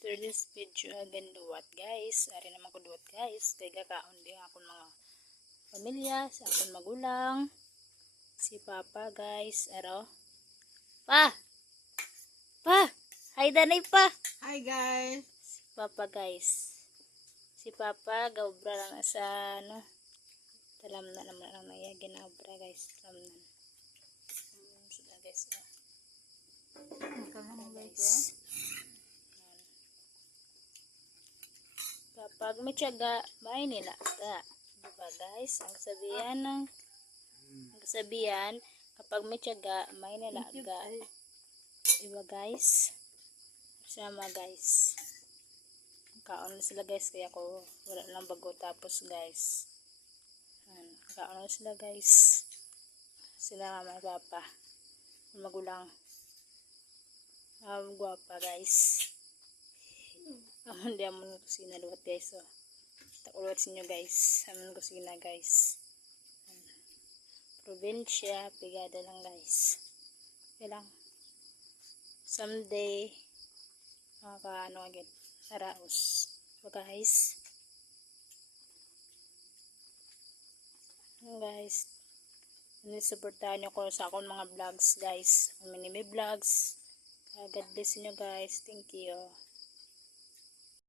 after this video again duwat guys, ari naman ko duwat guys, kay gakaon din akong mga pamilya, sa akong magulang, si Papa guys, aro. Pa! Hi danay pa! Hi guys! Si Papa guys. Si Papa, gaubra lang sa ano, talam na naman ang naya ginaubra guys, talam na. Sila guys, guys. Kapag may tiyaga, may nila. Diba guys? Ang sabihan, kapag may tiyaga, may nilaga. Diba guys? Sama guys. Kaon na sila guys, kaya ko wala lang bago tapos guys. Kaon na sila guys. Sila mama, papa. Magulang. Guwapa guys. Hindi amon kusina luwat guys. So, takulot sa inyo guys. Amon kusina guys. Probinsya, pigada lang guys. Okay lang. Someday, makakaano agad. Araos. So guys. Guys. Supportahan nyo ko sa akong mga vlogs guys. Mini vlogs. God bless nyo guys. Thank you.